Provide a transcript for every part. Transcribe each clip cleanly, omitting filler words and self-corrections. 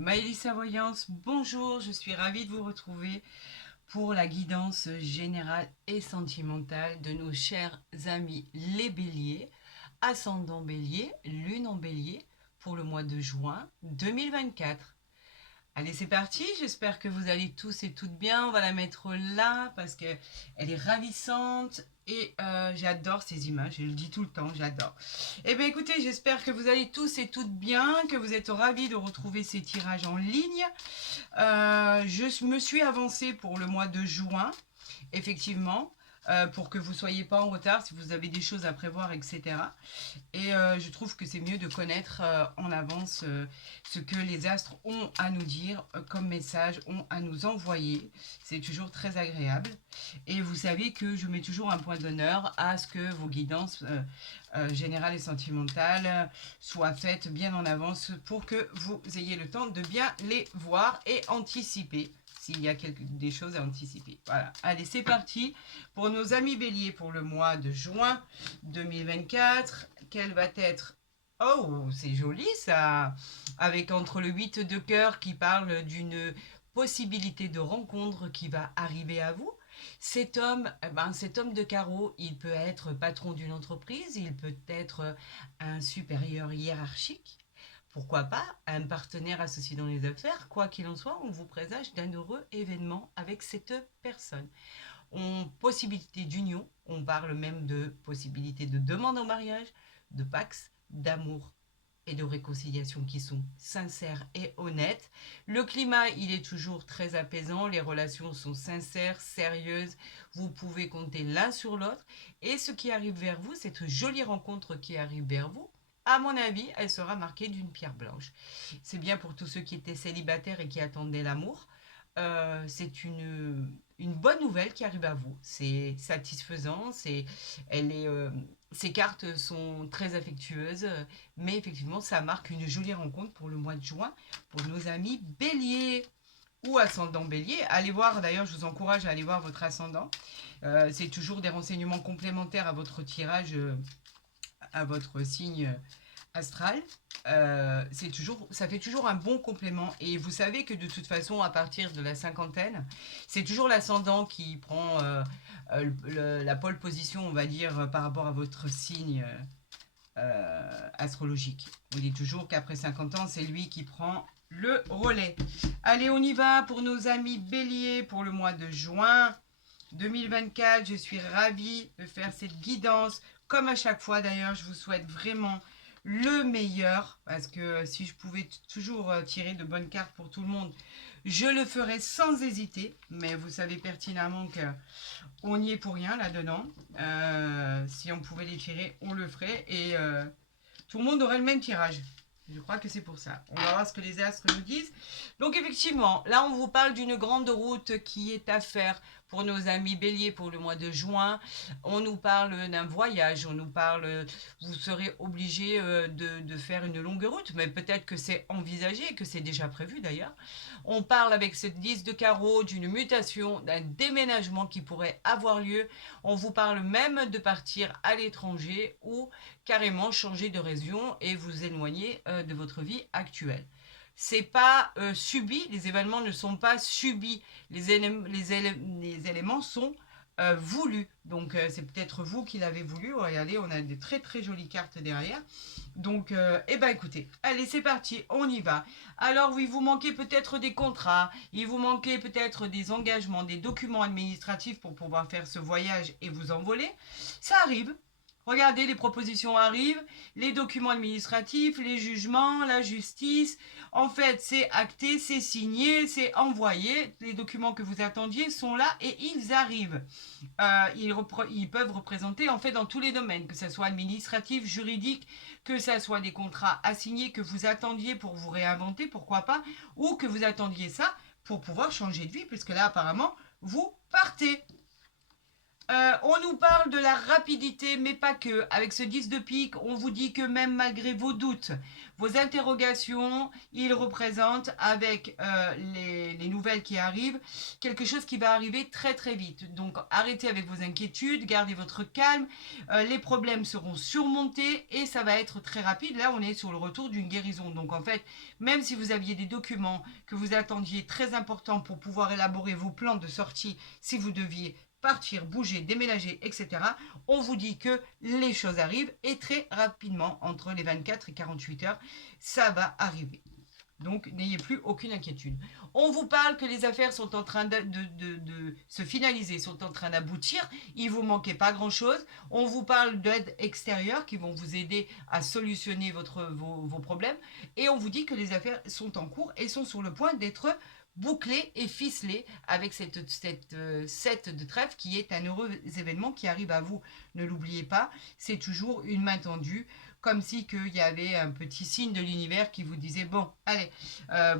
Maëlys Voyance, bonjour, je suis ravie de vous retrouver pour la guidance générale et sentimentale de nos chers amis les béliers, ascendant bélier, lune en bélier, pour le mois de juin 2024. Allez, c'est parti, j'espère que vous allez tous et toutes bien. On va la mettre là parce qu'elle est ravissante et j'adore ces images, je le dis tout le temps, j'adore. Eh bien écoutez, j'espère que vous allez tous et toutes bien, que vous êtes ravis de retrouver ces tirages en ligne. Je me suis avancée pour le mois de juin, effectivement, pour que vous ne soyez pas en retard si vous avez des choses à prévoir, etc. Et je trouve que c'est mieux de connaître en avance ce que les astres ont à nous dire comme message, ont à nous envoyer. C'est toujours très agréable. Et vous savez que je mets toujours un point d'honneur à ce que vos guidances générales et sentimentales soient faites bien en avance pour que vous ayez le temps de bien les voir et anticiper s'il y a des choses à anticiper. Voilà. Allez, c'est parti pour nos amis béliers pour le mois de juin 2024. Quelle va être... Oh, c'est joli ça. Avec entre le 8 de cœur qui parle d'une possibilité de rencontre qui va arriver à vous. Cet homme de carreau, il peut être patron d'une entreprise, il peut être un supérieur hiérarchique. Pourquoi pas un partenaire associé dans les affaires. Quoi qu'il en soit, on vous présage d'un heureux événement avec cette personne. Possibilité d'union, on parle même de possibilité de demande en mariage, de pax, d'amour et de réconciliation qui sont sincères et honnêtes. Le climat, il est toujours très apaisant, les relations sont sincères, sérieuses, vous pouvez compter l'un sur l'autre. Et ce qui arrive vers vous, cette jolie rencontre qui arrive vers vous, à mon avis, elle sera marquée d'une pierre blanche. C'est bien pour tous ceux qui étaient célibataires et qui attendaient l'amour. C'est une bonne nouvelle qui arrive à vous. C'est satisfaisant, ces cartes sont très affectueuses, mais effectivement, ça marque une jolie rencontre pour le mois de juin pour nos amis béliers ou ascendant bélier. Allez voir, d'ailleurs, je vous encourage à aller voir votre ascendant. C'est toujours des renseignements complémentaires à votre tirage, à votre signe astral. Ça fait toujours un bon complément. Et vous savez que de toute façon, à partir de la cinquantaine, c'est toujours l'ascendant qui prend la pole position, on va dire, par rapport à votre signe astrologique. On dit toujours qu'après 50 ans, c'est lui qui prend le relais. Allez, on y va pour nos amis béliers pour le mois de juin 2024. Je suis ravie de faire cette guidance. Comme à chaque fois d'ailleurs, je vous souhaite vraiment le meilleur, parce que si je pouvais toujours tirer de bonnes cartes pour tout le monde, je le ferais sans hésiter. Mais vous savez pertinemment qu'on n'y est pour rien là-dedans. Si on pouvait les tirer, on le ferait. Et tout le monde aurait le même tirage. Je crois que c'est pour ça. On va voir ce que les astres nous disent. Donc effectivement, là on vous parle d'une grande route qui est à faire pour nos amis béliers pour le mois de juin. On nous parle d'un voyage, on nous parle, vous serez obligé de faire une longue route, mais peut-être que c'est envisagé, que c'est déjà prévu d'ailleurs. On parle avec cette 10 de carreau d'une mutation, d'un déménagement qui pourrait avoir lieu. On vous parle même de partir à l'étranger ou carrément changer de région et vous éloigner de votre vie actuelle. C'est pas subi, les événements ne sont pas subis, les éléments sont voulus. Donc c'est peut-être vous qui l'avez voulu. Regardez, on a des très très jolies cartes derrière. Donc, eh ben écoutez, allez c'est parti, on y va. Alors oui, vous manquez peut-être des contrats, il vous manquait peut-être des engagements, des documents administratifs pour pouvoir faire ce voyage et vous envoler. Ça arrive. Regardez, les propositions arrivent, les documents administratifs, les jugements, la justice. En fait, c'est acté, c'est signé, c'est envoyé. Les documents que vous attendiez sont là et ils arrivent. Ils peuvent représenter en fait dans tous les domaines, que ce soit administratif, juridique, que ce soit des contrats à signer que vous attendiez pour vous réinventer, pourquoi pas, ou que vous attendiez ça pour pouvoir changer de vie, puisque là apparemment vous partez. On nous parle de la rapidité, mais pas que. Avec ce 10 de pique, on vous dit que même malgré vos doutes, vos interrogations, il représente avec les nouvelles qui arrivent, quelque chose qui va arriver très très vite. Donc arrêtez avec vos inquiétudes, gardez votre calme, les problèmes seront surmontés et ça va être très rapide. Là, on est sur le retour d'une guérison. Donc en fait, même si vous aviez des documents que vous attendiez très importants pour pouvoir élaborer vos plans de sortie, si vous deviez partir, bouger, déménager, etc. On vous dit que les choses arrivent et très rapidement, entre les 24 et 48 heures, ça va arriver. Donc, n'ayez plus aucune inquiétude. On vous parle que les affaires sont en train de se finaliser, sont en train d'aboutir. Il ne vous manquait pas grand-chose. On vous parle d'aides extérieures qui vont vous aider à solutionner vos problèmes. Et on vous dit que les affaires sont en cours et sont sur le point d'être bouclées et ficelées avec cette set de trèfle qui est un heureux événement qui arrive à vous. Ne l'oubliez pas, c'est toujours une main tendue comme si qu'il y avait un petit signe de l'univers qui vous disait bon, allez,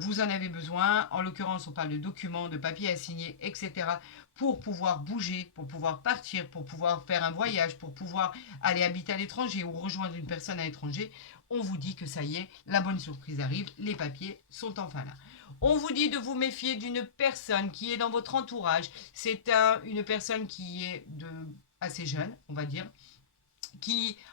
vous en avez besoin. En l'occurrence, on parle de documents, de papiers à signer, etc. pour pouvoir bouger, pour pouvoir partir, pour pouvoir faire un voyage, pour pouvoir aller habiter à l'étranger ou rejoindre une personne à l'étranger. On vous dit que ça y est, la bonne surprise arrive, les papiers sont enfin là. On vous dit de vous méfier d'une personne qui est dans votre entourage. C'est une personne qui est assez jeune, on va dire,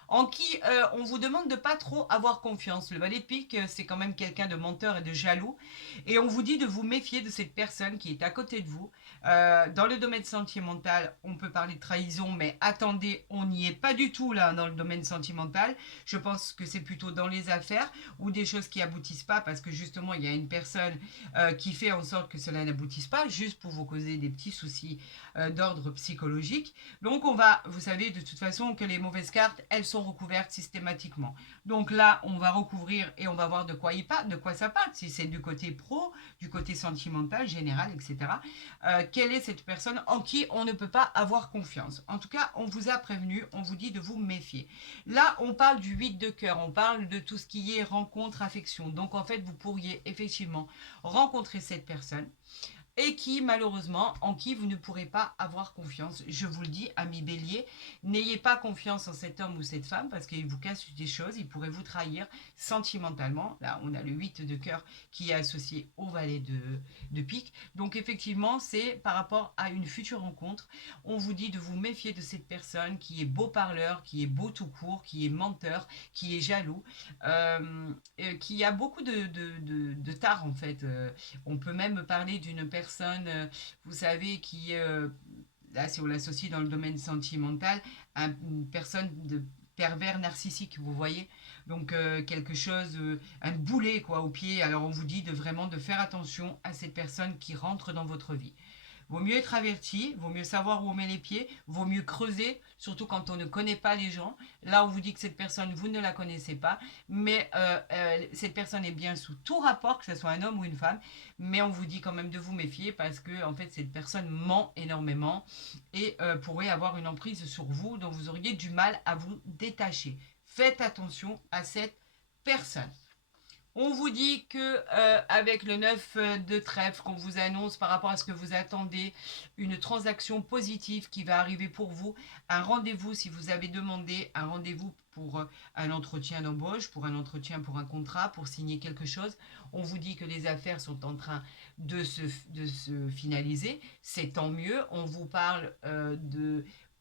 en qui on vous demande de pas trop avoir confiance. Le valet de pique, c'est quand même quelqu'un de menteur et de jaloux. Et on vous dit de vous méfier de cette personne qui est à côté de vous. Dans le domaine sentimental, on peut parler de trahison, mais attendez, on n'y est pas du tout là dans le domaine sentimental. Je pense que c'est plutôt dans les affaires ou des choses qui aboutissent pas parce que justement, il y a une personne qui fait en sorte que cela n'aboutisse pas, juste pour vous causer des petits soucis d'ordre psychologique. Donc vous savez de toute façon que les mauvaises cartes, elles sont recouvertes systématiquement. Donc là, on va recouvrir et on va voir de quoi ça parle, si c'est du côté pro, du côté sentimental, général, etc. Quelle est cette personne en qui on ne peut pas avoir confiance? En tout cas, on vous a prévenu, on vous dit de vous méfier. Là, on parle du 8 de cœur, on parle de tout ce qui est rencontre, affection. Donc en fait, vous pourriez effectivement rencontrer cette personne et qui, malheureusement, en qui vous ne pourrez pas avoir confiance. Je vous le dis, amis bélier, n'ayez pas confiance en cet homme ou cette femme parce qu'il vous cache des choses, il pourrait vous trahir sentimentalement. Là, on a le 8 de cœur qui est associé au valet de pique. Donc, effectivement, c'est par rapport à une future rencontre. On vous dit de vous méfier de cette personne qui est beau parleur, qui est beau tout court, qui est menteur, qui est jaloux, qui a beaucoup de tard, en fait. On peut même parler d'une personne, vous savez, qui, là, si on l'associe dans le domaine sentimental, une personne de pervers narcissique, vous voyez. Donc, quelque chose, un boulet, quoi, au pied. Alors, on vous dit vraiment de faire attention à cette personne qui rentre dans votre vie. Vaut mieux être averti, vaut mieux savoir où on met les pieds, vaut mieux creuser, surtout quand on ne connaît pas les gens. Là, on vous dit que cette personne, vous ne la connaissez pas, mais cette personne est bien sous tout rapport, que ce soit un homme ou une femme, mais on vous dit quand même de vous méfier parce que, en fait, cette personne ment énormément et pourrait avoir une emprise sur vous dont vous auriez du mal à vous détacher. Faites attention à cette personne. On vous dit que avec le 9 de trèfle qu'on vous annonce par rapport à ce que vous attendez, une transaction positive qui va arriver pour vous, un rendez-vous si vous avez demandé un rendez-vous pour un entretien d'embauche, pour un entretien pour un contrat, pour signer quelque chose. On vous dit que les affaires sont en train de se finaliser. C'est tant mieux. On vous parle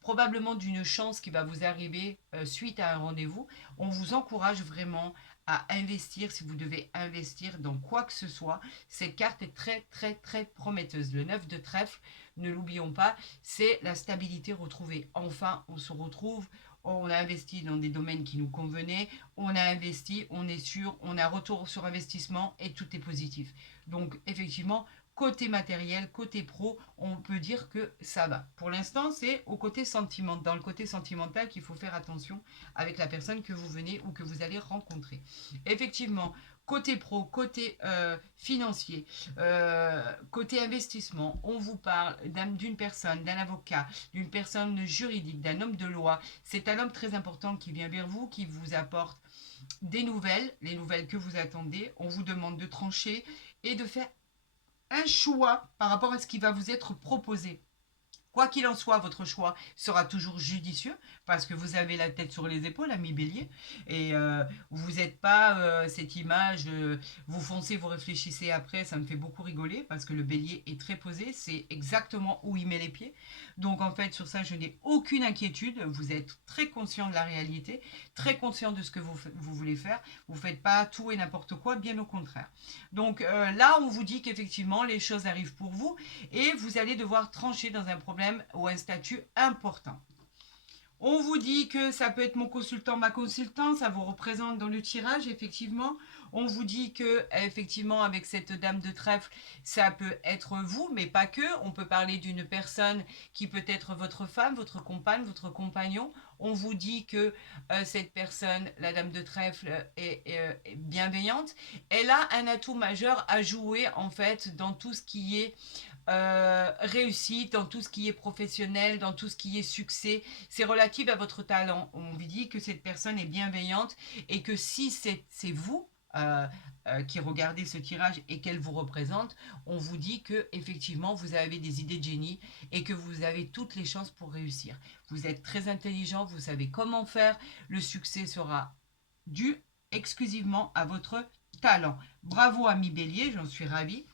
probablement d'une chance qui va vous arriver suite à un rendez-vous. On vous encourage vraiment à investir si vous devez investir dans quoi que ce soit. Cette carte est très très très prometteuse. Le 9 de trèfle, ne l'oublions pas, c'est la stabilité retrouvée. Enfin, on se retrouve, on a investi dans des domaines qui nous convenaient, on a investi, on est sûr, on a retour sur investissement et tout est positif. Donc effectivement, côté matériel, côté pro, on peut dire que ça va. Pour l'instant, c'est dans le côté sentimental qu'il faut faire attention avec la personne que vous venez ou que vous allez rencontrer. Effectivement, côté pro, côté financier, côté investissement, on vous parle d'une personne, d'un avocat, d'une personne juridique, d'un homme de loi. C'est un homme très important qui vient vers vous, qui vous apporte des nouvelles, les nouvelles que vous attendez. On vous demande de trancher et de faire un choix par rapport à ce qui va vous être proposé. Quoi qu'il en soit, votre choix sera toujours judicieux parce que vous avez la tête sur les épaules, ami Bélier, et vous n'êtes pas cette image, vous foncez, vous réfléchissez après, ça me fait beaucoup rigoler parce que le Bélier est très posé, c'est exactement où il met les pieds. Donc en fait, sur ça, je n'ai aucune inquiétude, vous êtes très conscient de la réalité, très conscient de ce que vous voulez faire, vous ne faites pas tout et n'importe quoi, bien au contraire. Donc là, on vous dit qu'effectivement, les choses arrivent pour vous et vous allez devoir trancher dans un problème ou un statut important. On vous dit que ça peut être mon consultant, ma consultante, ça vous représente dans le tirage, effectivement. On vous dit que, effectivement, avec cette dame de trèfle, ça peut être vous, mais pas que. On peut parler d'une personne qui peut être votre femme, votre compagne, votre compagnon. On vous dit que cette personne, la dame de trèfle, est bienveillante. Elle a un atout majeur à jouer, en fait, dans tout ce qui est réussite, dans tout ce qui est professionnel, dans tout ce qui est succès. C'est relatif à votre talent. On vous dit que cette personne est bienveillante et que si c'est vous qui regardez ce tirage et qu'elle vous représente, on vous dit que effectivement vous avez des idées de génie et que vous avez toutes les chances pour réussir. Vous êtes très intelligent, vous savez comment faire. Le succès sera dû exclusivement à votre talent. Bravo ami Bélier, j'en suis ravie.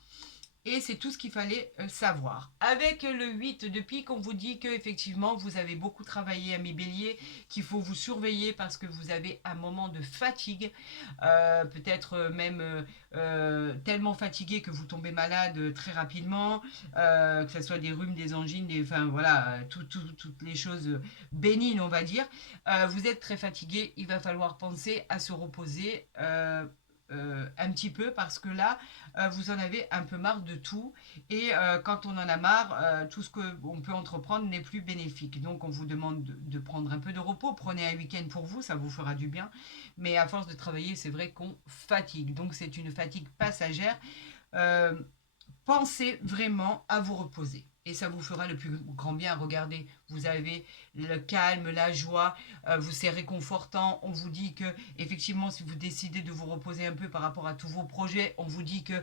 Et c'est tout ce qu'il fallait savoir. Avec le 8 de pique, on vous dit que effectivement vous avez beaucoup travaillé, ami Bélier, qu'il faut vous surveiller parce que vous avez un moment de fatigue, peut-être même tellement fatigué que vous tombez malade très rapidement, que ce soit des rhumes, des angines, enfin voilà, toutes les choses bénignes, on va dire. Vous êtes très fatigué, il va falloir penser à se reposer. Un petit peu parce que là vous en avez un peu marre de tout et quand on en a marre tout ce qu'on peut entreprendre n'est plus bénéfique, donc on vous demande de prendre un peu de repos, prenez un week-end pour vous, ça vous fera du bien, mais à force de travailler c'est vrai qu'on fatigue, donc c'est une fatigue passagère. euh, Pensez vraiment à vous reposer et ça vous fera le plus grand bien. Regardez, vous avez le calme, la joie, c'est réconfortant. On vous dit que effectivement, si vous décidez de vous reposer un peu par rapport à tous vos projets, on vous dit que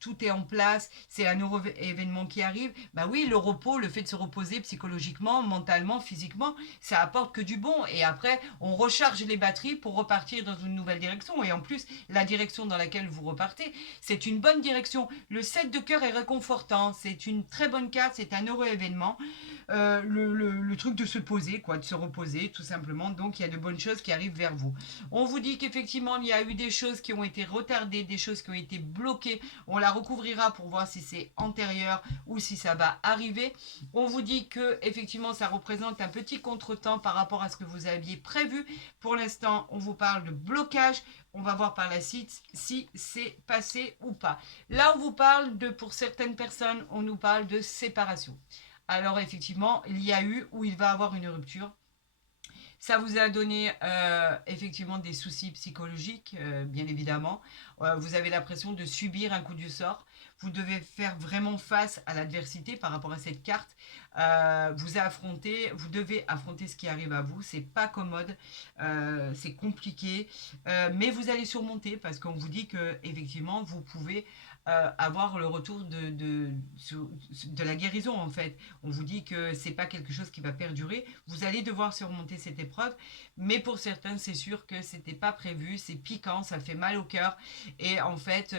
tout est en place, c'est un heureux événement qui arrive. Bah oui, le repos, le fait de se reposer psychologiquement, mentalement, physiquement, ça apporte que du bon. Et après, on recharge les batteries pour repartir dans une nouvelle direction. Et en plus, la direction dans laquelle vous repartez, c'est une bonne direction. Le 7 de cœur est réconfortant, c'est une très bonne carte, c'est un heureux événement. Le truc de se poser, quoi, de se reposer, tout simplement. Donc, il y a de bonnes choses qui arrivent vers vous. On vous dit qu'effectivement, il y a eu des choses qui ont été retardées, des choses qui ont été bloquées. On la recouvrira pour voir si c'est antérieur ou si ça va arriver. On vous dit que effectivement, ça représente un petit contretemps par rapport à ce que vous aviez prévu. Pour l'instant, on vous parle de blocage. On va voir par la suite si c'est passé ou pas. Là, on vous parle de, pour certaines personnes, on nous parle de séparation. Alors effectivement, il y a eu ou il va avoir une rupture. Ça vous a donné effectivement des soucis psychologiques, bien évidemment. Vous avez l'impression de subir un coup du sort. Vous devez faire vraiment face à l'adversité par rapport à cette carte. Vous devez affronter ce qui arrive à vous. C'est pas commode, c'est compliqué, mais vous allez surmonter parce qu'on vous dit que effectivement vous pouvez avoir le retour de la guérison en fait. On vous dit que c'est pas quelque chose qui va perdurer. Vous allez devoir surmonter cette épreuve, mais pour certains, c'est sûr que c'était pas prévu, c'est piquant, ça fait mal au cœur, et en fait,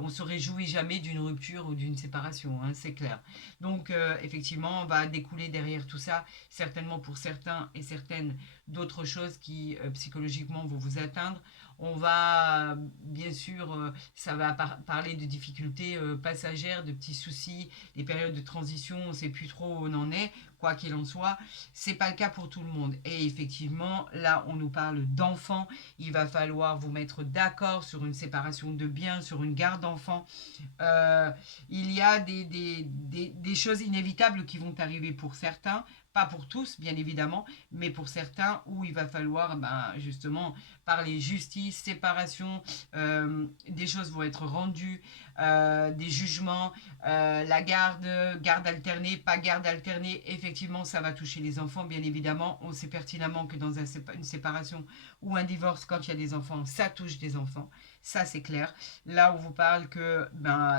on se réjouit jamais d'une rupture ou d'une séparation, hein, c'est clair. Donc, effectivement, on va découler derrière tout ça, certainement pour certains et certaines d'autres choses qui psychologiquement vont vous atteindre. On va, bien sûr, ça va parler de difficultés passagères, de petits soucis, des périodes de transition, on ne sait plus trop où on en est, quoi qu'il en soit. C'est pas le cas pour tout le monde. Et effectivement, là, on nous parle d'enfants. Il va falloir vous mettre d'accord sur une séparation de biens, sur une garde d'enfants. Euh, il y a des choses inévitables qui vont arriver pour certains, pas pour tous, bien évidemment, mais pour certains où il va falloir justement parler justice, séparation, des des choses vont être rendues, des jugements, la garde alternée, pas garde alternée, effectivement, ça va toucher les enfants, bien évidemment. On sait pertinemment que dans une séparation ou un divorce, quand il y a des enfants, ça touche des enfants. Ça, c'est clair. Là, on vous parle que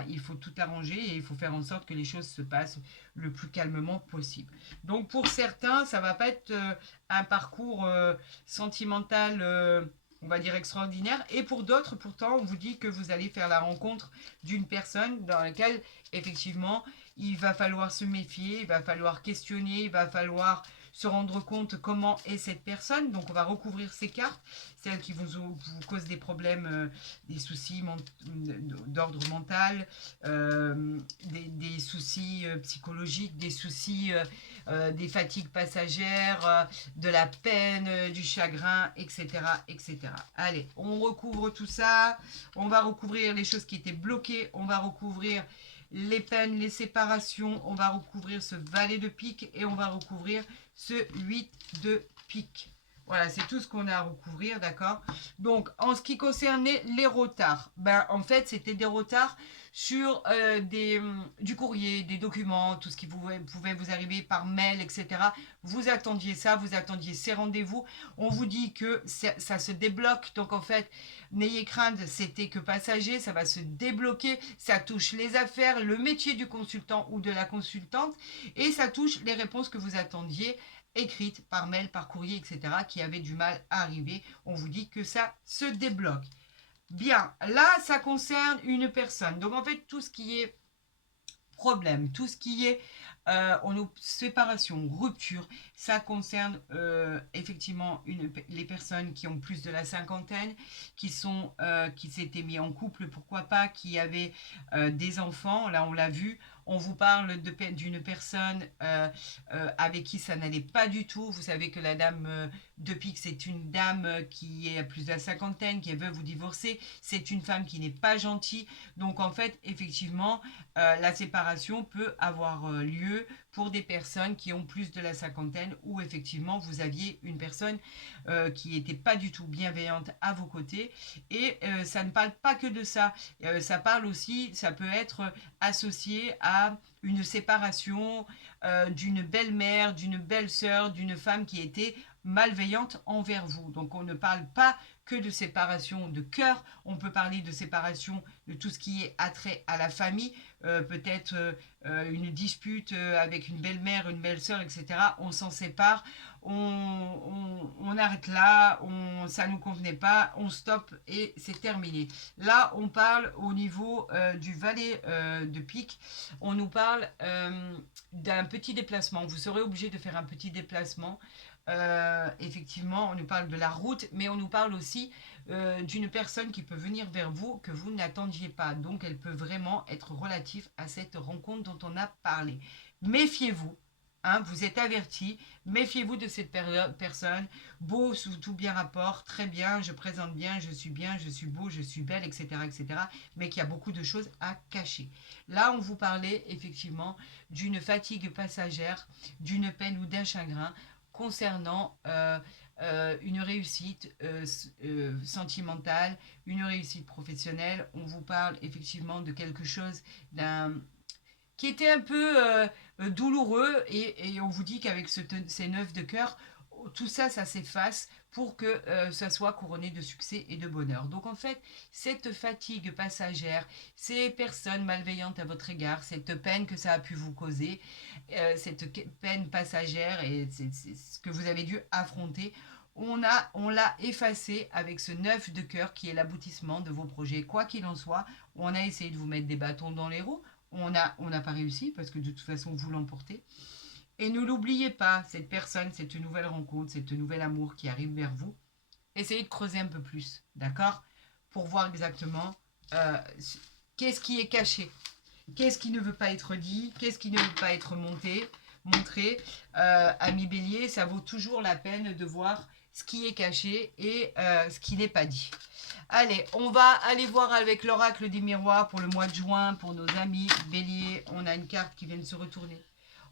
il faut tout arranger et il faut faire en sorte que les choses se passent le plus calmement possible. Donc, pour certains, ça va pas être un parcours sentimental, on va dire extraordinaire. Et pour d'autres, pourtant, on vous dit que vous allez faire la rencontre d'une personne dans laquelle, effectivement, il va falloir se méfier, il va falloir questionner, il va falloir se rendre compte comment est cette personne. Donc, on va recouvrir ces cartes, celles qui vous causent des problèmes, des soucis d'ordre mental, des soucis psychologiques, des soucis, des fatigues passagères, de la peine, du chagrin, etc., etc. Allez, on recouvre tout ça. On va recouvrir les choses qui étaient bloquées. On va recouvrir les peines, les séparations. On va recouvrir ce valet de pique et on va recouvrir ce 8 de pique. Voilà, c'est tout ce qu'on a à recouvrir, d'accord? Donc, en ce qui concernait les retards, en fait, c'était des retards sur du courrier, des documents, tout ce qui pouvait vous arriver par mail, etc. Vous attendiez ça, vous attendiez ces rendez-vous. On vous dit que ça se débloque. Donc, en fait, n'ayez crainte, c'était que passager, ça va se débloquer. Ça touche les affaires, le métier du consultant ou de la consultante. Et ça touche les réponses que vous attendiez écrites par mail, par courrier, etc., qui avaient du mal à arriver. On vous dit que ça se débloque. Bien, là, ça concerne une personne. Donc, en fait, tout ce qui est problème, tout ce qui est séparation, rupture, ça concerne effectivement les personnes qui ont plus de la cinquantaine, qui s'étaient mis en couple, pourquoi pas, qui avaient des enfants, là on l'a vu. On vous parle d'une personne avec qui ça n'allait pas du tout. Vous savez que la dame de pique, c'est une dame qui est à plus de la cinquantaine, qui veut vous divorcer. C'est une femme qui n'est pas gentille. Donc en fait, effectivement, la séparation peut avoir lieu pour des personnes qui ont plus de la cinquantaine où effectivement vous aviez une personne qui n'était pas du tout bienveillante à vos côtés. Et ça ne parle pas que de ça. Ça parle aussi, ça peut être associé à une séparation d'une belle-mère, d'une belle-sœur, d'une femme qui était malveillante envers vous. Donc on ne parle pas que de séparation de cœur, on peut parler de séparation de tout ce qui est attrait à la famille, peut-être une dispute avec une belle-mère, une belle-sœur, etc. On s'en sépare, on arrête là, ça ne nous convenait pas, on stoppe et c'est terminé. Là, on parle au niveau du valet de pique, on nous parle d'un petit déplacement. Vous serez obligé de faire un petit déplacement. Effectivement, on nous parle de la route, mais on nous parle aussi d'une personne qui peut venir vers vous que vous n'attendiez pas. Donc, elle peut vraiment être relative à cette rencontre dont on a parlé. Méfiez-vous, hein, vous êtes avertis, méfiez-vous de cette personne. Beau sous tout bien rapport, très bien, je présente bien, je suis beau, je suis belle, etc., etc., mais qu'il y a beaucoup de choses à cacher. Là, on vous parlait effectivement d'une fatigue passagère, d'une peine ou d'un chagrin concernant une réussite sentimentale, une réussite professionnelle. On vous parle effectivement de quelque chose qui était un peu douloureux et on vous dit qu'avec ces 9 de cœur, tout ça, ça s'efface pour que ça soit couronné de succès et de bonheur. Donc en fait, cette fatigue passagère, ces personnes malveillantes à votre égard, cette peine que ça a pu vous causer, cette peine passagère et c'est ce que vous avez dû affronter, on l'a effacé avec ce 9 de cœur qui est l'aboutissement de vos projets. Quoi qu'il en soit, on a essayé de vous mettre des bâtons dans les roues, on n'a pas réussi parce que de toute façon vous l'emportez. Et ne l'oubliez pas, cette personne, cette nouvelle rencontre, cette nouvel amour qui arrive vers vous, essayez de creuser un peu plus, d'accord? Pour voir exactement qu'est-ce qui est caché, qu'est-ce qui ne veut pas être dit, qu'est-ce qui ne veut pas être montré. Ami Bélier, ça vaut toujours la peine de voir ce qui est caché et ce qui n'est pas dit. Allez, on va aller voir avec l'oracle des miroirs pour le mois de juin, pour nos amis Bélier. On a une carte qui vient de se retourner.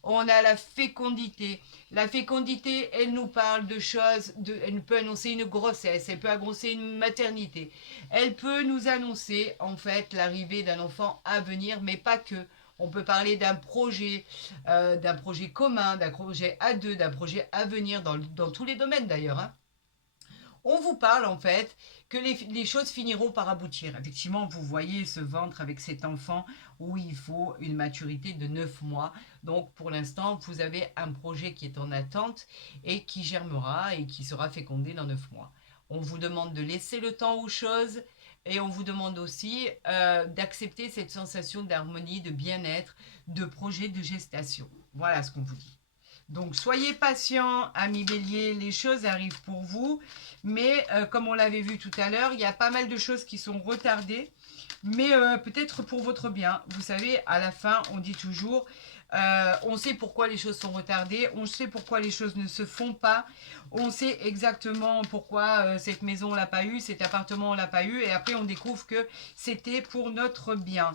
On a la fécondité. La fécondité, elle nous parle de choses, elle peut annoncer une grossesse, elle peut annoncer une maternité. Elle peut nous annoncer, en fait, l'arrivée d'un enfant à venir, mais pas que. On peut parler d'un projet commun, d'un projet à deux, d'un projet à venir, dans tous les domaines d'ailleurs, hein. On vous parle en fait que les choses finiront par aboutir. Effectivement, vous voyez ce ventre avec cet enfant où il faut une maturité de 9 mois. Donc pour l'instant, vous avez un projet qui est en attente et qui germera et qui sera fécondé dans 9 mois. On vous demande de laisser le temps aux choses et on vous demande aussi d'accepter cette sensation d'harmonie, de bien-être, de projet de gestation. Voilà ce qu'on vous dit. Donc, soyez patient, amis bélier, les choses arrivent pour vous. Mais comme on l'avait vu tout à l'heure, il y a pas mal de choses qui sont retardées. Mais peut-être pour votre bien. Vous savez, à la fin, on dit toujours, on sait pourquoi les choses sont retardées, on sait pourquoi les choses ne se font pas, on sait exactement pourquoi cette maison on l'a pas eu, cet appartement on l'a pas eu. Et après, on découvre que c'était pour notre bien.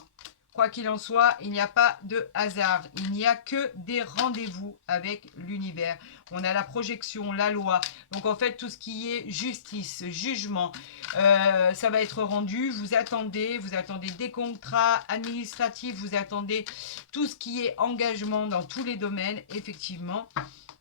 Quoi qu'il en soit, il n'y a pas de hasard. Il n'y a que des rendez-vous avec l'univers. On a la projection, la loi. Donc en fait, tout ce qui est justice, jugement, ça va être rendu. Vous attendez des contrats administratifs, vous attendez tout ce qui est engagement dans tous les domaines, effectivement.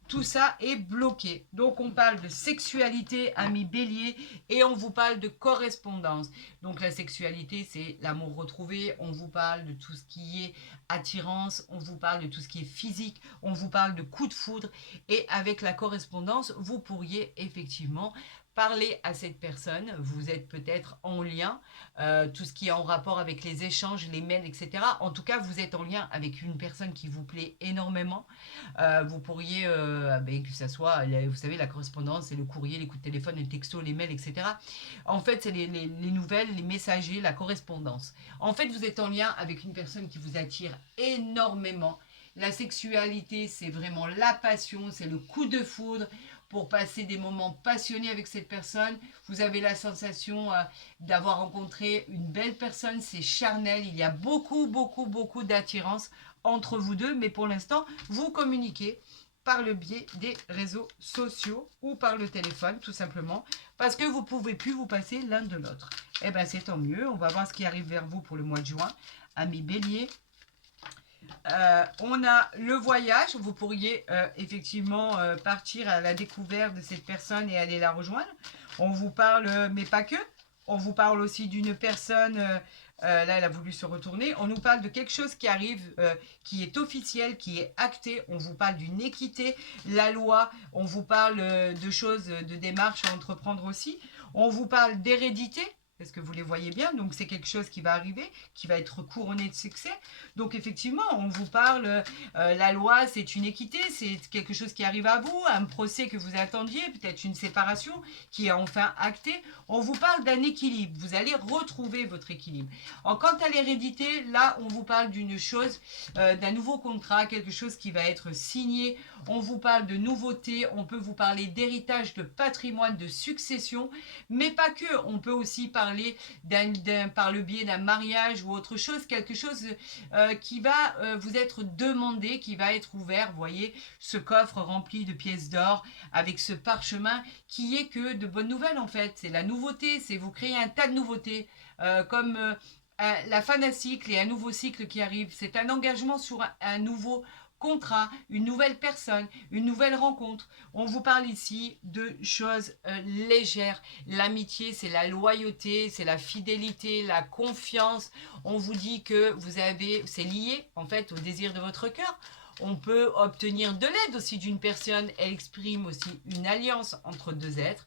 Tout ça est bloqué. Donc, on parle de sexualité, amis bélier, et on vous parle de correspondance. Donc, la sexualité, c'est l'amour retrouvé. On vous parle de tout ce qui est attirance. On vous parle de tout ce qui est physique. On vous parle de coup de foudre. Et avec la correspondance, vous pourriez effectivement parler à cette personne. Vous êtes peut-être en lien, tout ce qui est en rapport avec les échanges, les mails, etc. En tout cas, vous êtes en lien avec une personne qui vous plaît énormément. Vous pourriez, que ça soit, vous savez, la correspondance, c'est le courrier, les coups de téléphone, les textos, les mails, etc. En fait, c'est les nouvelles, les messagers, la correspondance. En fait, vous êtes en lien avec une personne qui vous attire énormément. La sexualité, c'est vraiment la passion, c'est le coup de foudre pour passer des moments passionnés avec cette personne. Vous avez la sensation d'avoir rencontré une belle personne, c'est charnel, il y a beaucoup, beaucoup, beaucoup d'attirance entre vous deux, mais pour l'instant, vous communiquez par le biais des réseaux sociaux ou par le téléphone, tout simplement, parce que vous ne pouvez plus vous passer l'un de l'autre. Eh bien, c'est tant mieux. On va voir ce qui arrive vers vous pour le mois de juin. Amis bélier, on a le voyage. Vous pourriez effectivement partir à la découverte de cette personne et aller la rejoindre. On vous parle, mais pas que. On vous parle aussi d'une personne, là elle a voulu se retourner. On nous parle de quelque chose qui arrive, qui est officiel, qui est acté. On vous parle d'une équité, la loi. On vous parle de choses, de démarches à entreprendre aussi. On vous parle d'hérédité. Est-ce que vous les voyez bien? Donc, c'est quelque chose qui va arriver, qui va être couronné de succès. Donc, effectivement, on vous parle, la loi, c'est une équité, c'est quelque chose qui arrive à vous, un procès que vous attendiez, peut-être une séparation qui est enfin actée. On vous parle d'un équilibre. Vous allez retrouver votre équilibre. Alors, quant à l'hérédité, là, on vous parle d'une chose, d'un nouveau contrat, quelque chose qui va être signé. On vous parle de nouveautés, on peut vous parler d'héritage, de patrimoine, de succession, mais pas que. On peut aussi parler par le biais d'un mariage ou autre chose, quelque chose qui va vous être demandé, qui va être ouvert. Vous voyez, ce coffre rempli de pièces d'or avec ce parchemin qui est que de bonnes nouvelles en fait. C'est la nouveauté, c'est vous créez un tas de nouveautés comme la fin d'un cycle et un nouveau cycle qui arrive. C'est un engagement sur un nouveau contrat, une nouvelle personne, une nouvelle rencontre. On vous parle ici de choses légères. L'amitié, c'est la loyauté, c'est la fidélité, la confiance. On vous dit que c'est lié en fait au désir de votre cœur. On peut obtenir de l'aide aussi d'une personne. Elle exprime aussi une alliance entre deux êtres.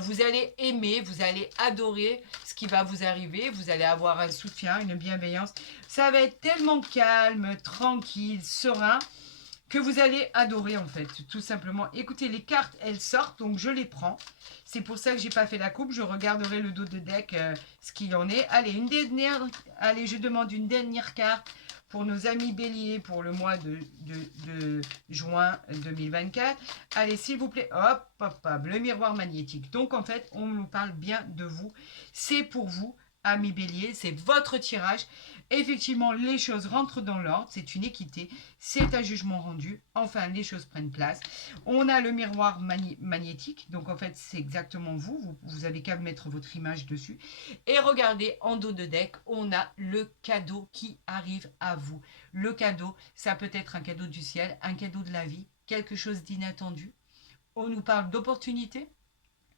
Vous allez aimer, vous allez adorer ce qui va vous arriver. Vous allez avoir un soutien, une bienveillance. Ça va être tellement calme, tranquille, serein que vous allez adorer en fait, tout simplement. Écoutez, les cartes, elles sortent, donc je les prends. C'est pour ça que j'ai pas fait la coupe. Je regarderai le dos de deck, ce qu'il en est. Allez, allez, je demande une dernière carte pour nos amis béliers pour le mois de juin 2024. Allez, s'il vous plaît, hop, le miroir magnétique. Donc, en fait, on nous parle bien de vous. C'est pour vous. Amis Bélier, c'est votre tirage. Effectivement, les choses rentrent dans l'ordre, c'est une équité, c'est un jugement rendu. Enfin, les choses prennent place. On a le miroir magnétique, donc en fait, c'est exactement vous. Vous avez qu'à mettre votre image dessus. Et regardez, en dos de deck, on a le cadeau qui arrive à vous. Le cadeau, ça peut être un cadeau du ciel, un cadeau de la vie, quelque chose d'inattendu. On nous parle d'opportunités,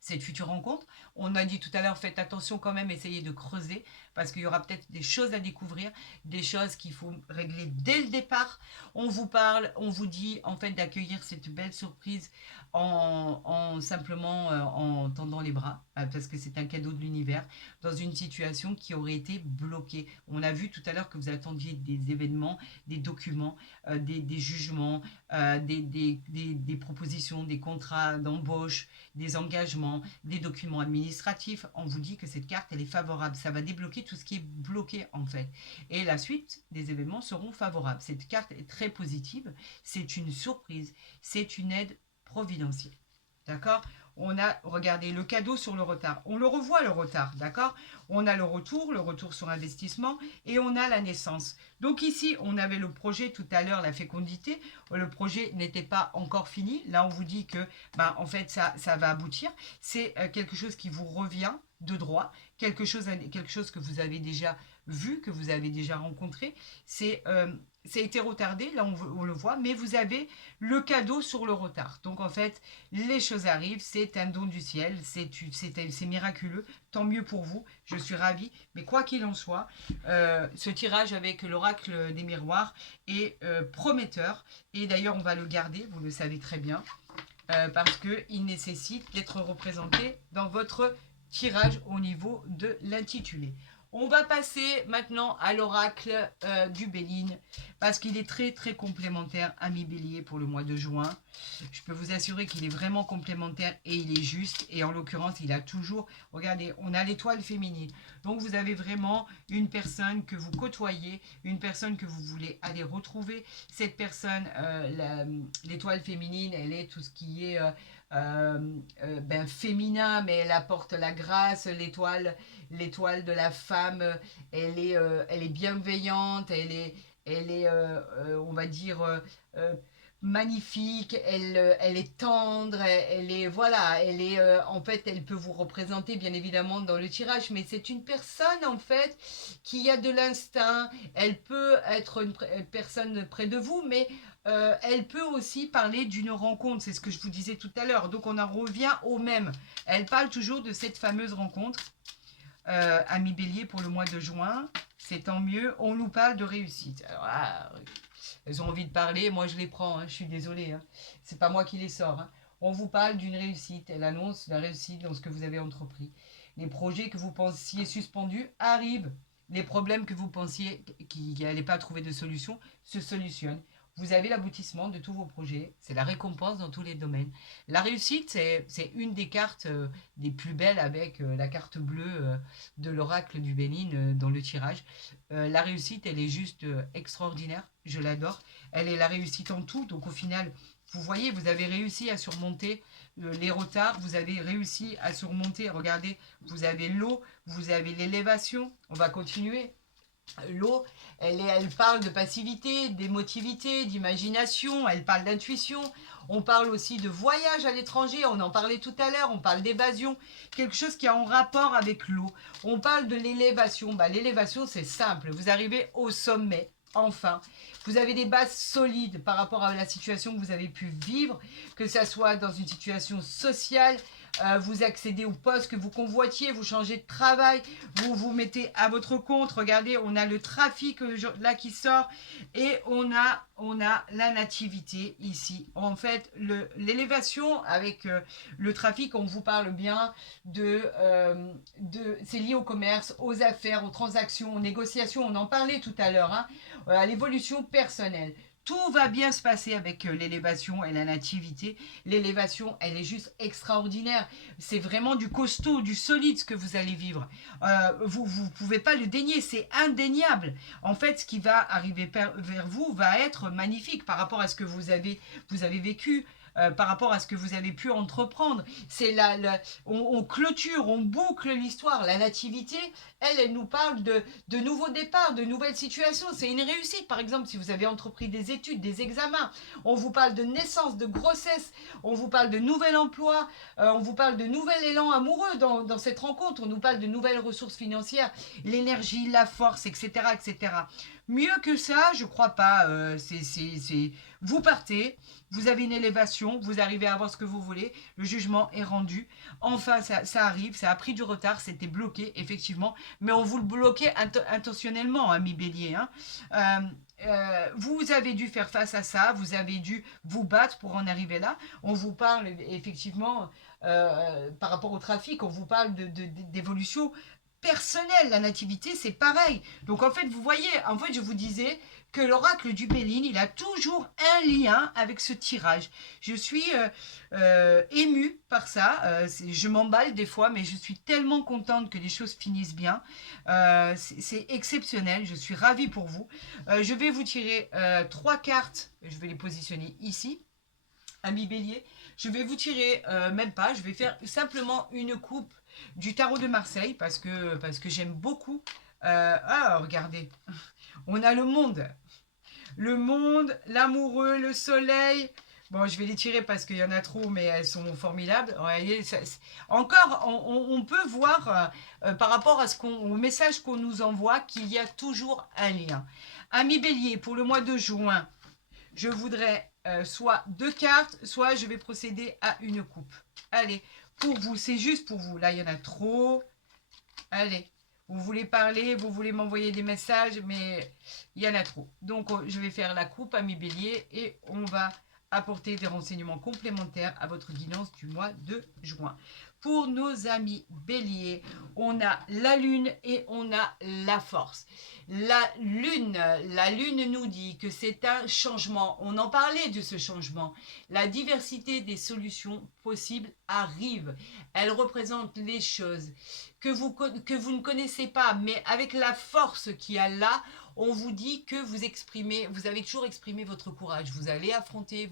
cette future rencontre. On a dit tout à l'heure, faites attention quand même, essayez de creuser, parce qu'il y aura peut-être des choses à découvrir, des choses qu'il faut régler dès le départ. On vous parle, on vous dit en fait d'accueillir cette belle surprise en simplement en tendant les bras, parce que c'est un cadeau de l'univers, dans une situation qui aurait été bloquée. On a vu tout à l'heure que vous attendiez des événements, des documents, des jugements, des propositions, des contrats d'embauche, des engagements, des documents administratifs. On vous dit que cette carte, elle est favorable. Ça va débloquer tout ce qui est bloqué, en fait. Et la suite des événements seront favorables. Cette carte est très positive. C'est une surprise. C'est une aide providentielle. D'accord? On a regardé le cadeau sur le retard. On le revoit, le retard, d'accord? On a le retour sur investissement, et on a la naissance. Donc ici, on avait le projet tout à l'heure, la fécondité. Le projet n'était pas encore fini. Là, on vous dit que, ben, en fait, ça va aboutir. C'est quelque chose qui vous revient de droit, quelque chose que vous avez déjà vu, que vous avez déjà rencontré. Ça a été retardé, là on le voit, mais vous avez le cadeau sur le retard. Donc en fait, les choses arrivent, c'est un don du ciel, c'est miraculeux, tant mieux pour vous, je suis ravie. Mais quoi qu'il en soit, ce tirage avec l'oracle des miroirs est prometteur. Et d'ailleurs, on va le garder, vous le savez très bien, parce qu'il nécessite d'être représenté dans votre tirage au niveau de l'intitulé. On va passer maintenant à l'oracle du Béline, parce qu'il est très très complémentaire, ami Bélier, pour le mois de juin. Je peux vous assurer qu'il est vraiment complémentaire et il est juste. Et en l'occurrence, il a toujours... Regardez, on a l'étoile féminine. Donc vous avez vraiment une personne que vous côtoyez, une personne que vous voulez aller retrouver. Cette personne, l'étoile féminine, elle est tout ce qui est... féminin, mais elle apporte la grâce. L'étoile de la femme, elle est bienveillante, elle est on va dire, magnifique, elle est tendre, elle est, voilà, elle est, en fait, elle peut vous représenter, bien évidemment, dans le tirage, mais c'est une personne, en fait, qui a de l'instinct. Elle peut être une personne près de vous, mais elle peut aussi parler d'une rencontre, c'est ce que je vous disais tout à l'heure. Donc on en revient au même. Elle parle toujours de cette fameuse rencontre. Ami Bélier, pour le mois de juin, c'est tant mieux. On nous parle de réussite. Alors là, elles ont envie de parler, moi je les prends, hein, je suis désolée. Hein. C'est pas moi qui les sors. Hein. On vous parle d'une réussite. Elle annonce la réussite dans ce que vous avez entrepris. Les projets que vous pensiez suspendus arrivent. Les problèmes que vous pensiez qui n'allaient pas trouver de solution se solutionnent. Vous avez l'aboutissement de tous vos projets. C'est la récompense dans tous les domaines. La réussite, c'est une des cartes des plus belles, avec la carte bleue de l'oracle du Bénin dans le tirage. La réussite, elle est juste extraordinaire. Je l'adore. Elle est la réussite en tout. Donc au final, vous voyez, vous avez réussi à surmonter les retards. Vous avez réussi à surmonter, regardez, vous avez l'eau, vous avez l'élévation. On va continuer. L'eau, elle parle de passivité, d'émotivité, d'imagination, elle parle d'intuition. On parle aussi de voyage à l'étranger, on en parlait tout à l'heure, on parle d'évasion, quelque chose qui est en rapport avec l'eau. On parle de l'élévation. L'élévation, c'est simple, vous arrivez au sommet, enfin. Vous avez des bases solides par rapport à la situation que vous avez pu vivre, que ça soit dans une situation sociale, vous accédez au poste que vous convoitiez, vous changez de travail, vous vous mettez à votre compte. Regardez, on a le trafic là qui sort, et on a la nativité ici. En fait, l'élévation avec le trafic, on vous parle bien c'est lié au commerce, aux affaires, aux transactions, aux négociations. On en parlait tout à l'heure, hein, à l'évolution personnelle. Tout va bien se passer avec l'élévation et la nativité. L'élévation, elle est juste extraordinaire. C'est vraiment du costaud, du solide ce que vous allez vivre. Vous ne pouvez pas le dénier, c'est indéniable. En fait, ce qui va arriver vers vous va être magnifique par rapport à ce que vous avez vécu. par rapport à ce que vous avez pu entreprendre. C'est on clôture, on boucle l'histoire. La nativité, elle nous parle de nouveaux départs, de nouvelles situations. C'est une réussite. Par exemple, si vous avez entrepris des études, des examens, on vous parle de naissance, de grossesse, on vous parle de nouvel emploi, on vous parle de nouvel élan amoureux dans cette rencontre, on nous parle de nouvelles ressources financières, l'énergie, la force, etc., etc. Mieux que ça, je crois pas. Vous partez, vous avez une élévation, vous arrivez à avoir ce que vous voulez, le jugement est rendu. Enfin, ça arrive, ça a pris du retard, c'était bloqué, effectivement, mais on vous le bloquait intentionnellement, ami Bélier. Hein. Vous avez dû faire face à ça, vous avez dû vous battre pour en arriver là. On vous parle effectivement, par rapport au trafic, on vous parle d'évolution personnelle. La nativité, c'est pareil. Donc en fait, vous voyez, en fait, je vous disais que l'oracle du Béline, il a toujours un lien avec ce tirage. Je suis émue par ça. Je m'emballe des fois, mais je suis tellement contente que les choses finissent bien. C'est exceptionnel. Je suis ravie pour vous. Je vais vous tirer 3 cartes. Je vais les positionner ici. Ami Bélier, je vais vous tirer, même pas, je vais faire simplement une coupe du tarot de Marseille parce que j'aime beaucoup. Regardez, on a le monde, l'amoureux, le soleil. Bon, je vais les tirer parce qu'il y en a trop, mais elles sont formidables. Voyez, encore, on peut voir par rapport au message qu'on nous envoie qu'il y a toujours un lien. Ami Bélier, pour le mois de juin, je voudrais soit 2 cartes, soit je vais procéder à une coupe. Allez, pour vous, c'est juste pour vous. Là, il y en a trop. Allez, vous voulez parler, vous voulez m'envoyer des messages, mais il y en a trop. Donc, je vais faire la coupe, ami Bélier, et on va apporter des renseignements complémentaires à votre guidance du mois de juin. Pour nos amis Bélier, on a la lune et on a la force. La lune nous dit que c'est un changement. On en parlait de ce changement. La diversité des solutions possibles arrive. Elle représente les choses que vous ne connaissez pas, mais avec la force qu'il y a là, on vous dit que vous avez toujours exprimé votre courage. Vous allez affronter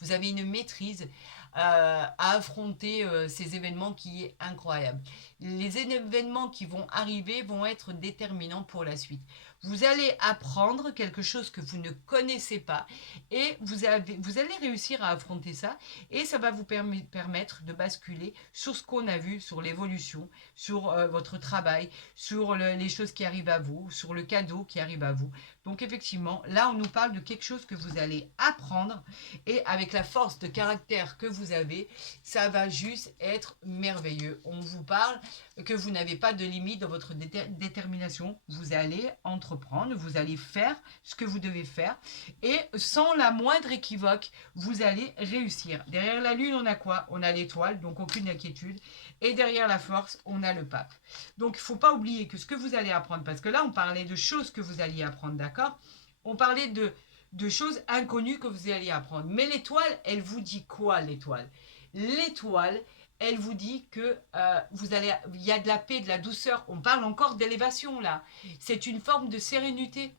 vous avez une maîtrise à affronter ces événements qui est incroyable. Les événements qui vont arriver vont être déterminants pour la suite. Vous allez apprendre quelque chose que vous ne connaissez pas et vous allez réussir à affronter ça et ça va vous permettre de basculer sur ce qu'on a vu, sur l'évolution, sur votre travail, sur les choses qui arrivent à vous, sur le cadeau qui arrive à vous. Donc effectivement, là on nous parle de quelque chose que vous allez apprendre et avec la force de caractère que vous avez, ça va juste être merveilleux. On vous parle que vous n'avez pas de limite dans votre détermination. Vous allez entreprendre, vous allez faire ce que vous devez faire et sans la moindre équivoque, vous allez réussir. Derrière la lune, on a quoi? On a l'étoile, donc aucune inquiétude. Et derrière la force, on a le pape. Donc il ne faut pas oublier que ce que vous allez apprendre, parce que là on parlait de choses que vous alliez apprendre, d'accord? On parlait de choses inconnues que vous alliez apprendre. Mais l'étoile, elle vous dit quoi, l'étoile? L'étoile, elle vous dit que il y a de la paix, de la douceur. On parle encore d'élévation là. C'est une forme de sérénité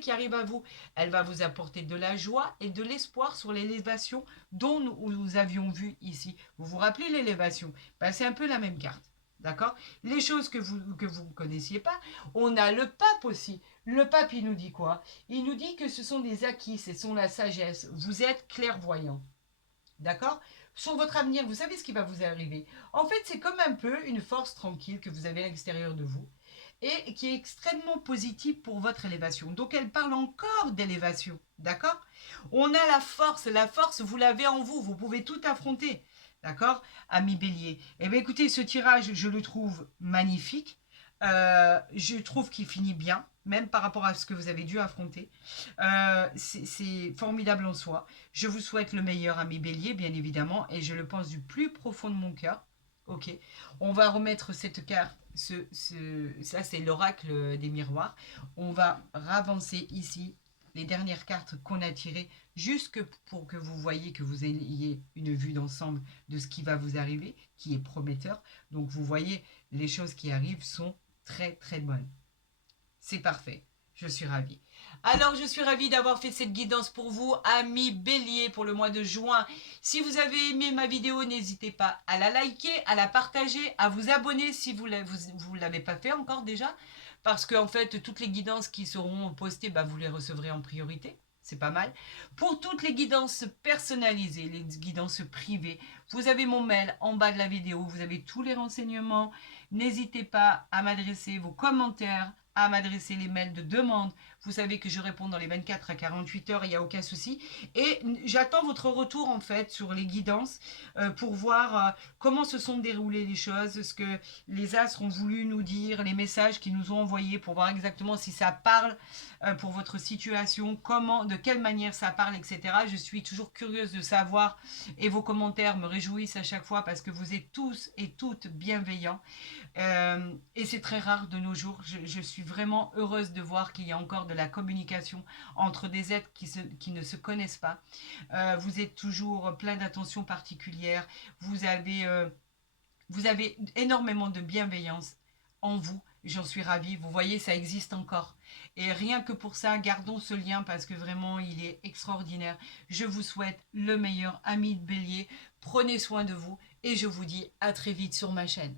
qui arrive à vous. Elle va vous apporter de la joie et de l'espoir sur l'élévation dont nous avions vu ici. Vous vous rappelez l'élévation? Ben, c'est un peu la même carte. D'accord? Les choses que vous ne connaissiez pas. On a le pape aussi. Le pape, il nous dit quoi? Il nous dit que ce sont des acquis, ce sont la sagesse. Vous êtes clairvoyant. D'accord? Sur votre avenir, vous savez ce qui va vous arriver. En fait, c'est comme un peu une force tranquille que vous avez à l'extérieur de vous et qui est extrêmement positive pour votre élévation. Donc, elle parle encore d'élévation. D'accord? On a la force, vous l'avez en vous, vous pouvez tout affronter. D'accord? Ami Bélier. Eh bien, écoutez, ce tirage, je le trouve magnifique. Je trouve qu'il finit bien, même par rapport à ce que vous avez dû affronter. C'est formidable en soi. Je vous souhaite le meilleur, ami Bélier, bien évidemment, et je le pense du plus profond de mon cœur. Ok, on va remettre cette carte, ça c'est l'oracle des miroirs. On va ravancer ici les dernières cartes qu'on a tirées, juste pour que vous voyez, que vous ayez une vue d'ensemble de ce qui va vous arriver, qui est prometteur. Donc vous voyez, les choses qui arrivent sont très très bonnes. C'est parfait. Je suis ravie. Alors, je suis ravie d'avoir fait cette guidance pour vous, amis bélier, pour le mois de juin. Si vous avez aimé ma vidéo, n'hésitez pas à la liker, à la partager, à vous abonner si vous ne l'avez pas fait encore déjà. Parce que, en fait, toutes les guidances qui seront postées, bah, vous les recevrez en priorité. C'est pas mal. Pour toutes les guidances personnalisées, les guidances privées, vous avez mon mail en bas de la vidéo. Vous avez tous les renseignements. N'hésitez pas à m'adresser vos commentaires, à m'adresser les mails de demande. Vous savez que je réponds dans les 24 à 48 heures, il n'y a aucun souci. Et j'attends votre retour en fait sur les guidances pour voir comment se sont déroulées les choses, ce que les astres ont voulu nous dire, les messages qu'ils nous ont envoyés pour voir exactement si ça parle pour votre situation, comment, de quelle manière ça parle, etc. Je suis toujours curieuse de savoir et vos commentaires me réjouissent à chaque fois parce que vous êtes tous et toutes bienveillants. Et c'est très rare de nos jours. Je suis vraiment heureuse de voir qu'il y a encore de la communication entre des êtres qui ne se connaissent pas. Vous êtes toujours plein d'attention particulière. Vous avez énormément de bienveillance en vous. J'en suis ravie. Vous voyez, ça existe encore. Et rien que pour ça, gardons ce lien parce que vraiment, il est extraordinaire. Je vous souhaite le meilleur, ami de bélier. Prenez soin de vous et je vous dis à très vite sur ma chaîne.